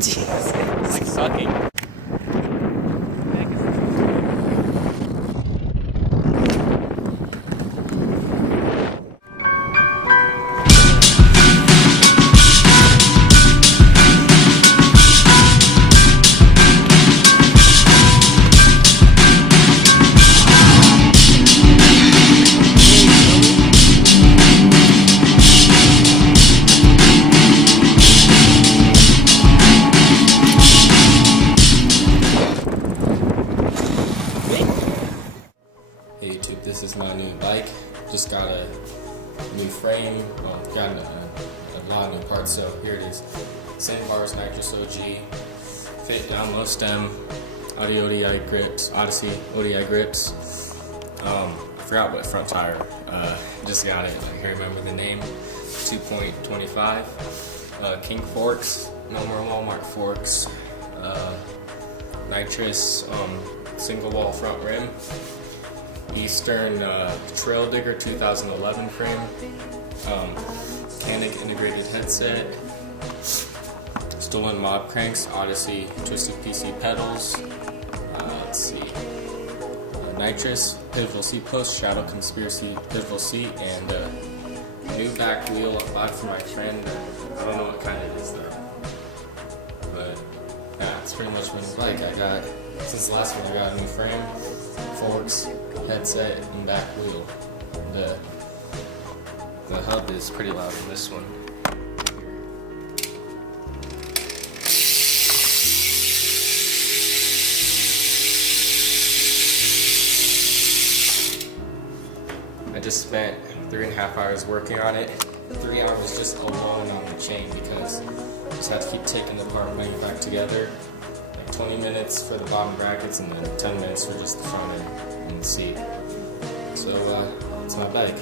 Jeez, it's like sucking. Hey YouTube, this is my new bike. Just got a new frame, got a lot of new parts, so here it is. Same bars, nitrous OG, fit down low stem, Audi ODI grips, Odyssey ODI grips. I forgot what front tire, just got it, I can't remember the name, 2.25, Kink Forks, no more Walmart forks, nitrous single wall front rim, Eastern Trail Digger 2011 frame, Mechanik integrated headset, stolen mob cranks, Odyssey twisted PC pedals, let's see, nitrous, pivotal seat post, shadow conspiracy pivotal seat, and new back wheel I bought for my friend. I don't know what kind it is though, but yeah, it's pretty much my new bike. I got, since the last one, I got a new frame, forks, headset, and back wheel. The hub is pretty loud in this one. I just spent 3.5 hours working on it. 3 hours just alone on the chain because I just had to keep taking it apart and putting it back together. Like 20 minutes for the bottom brackets and then 10 minutes for just the front end and the seat. So, it's my bike.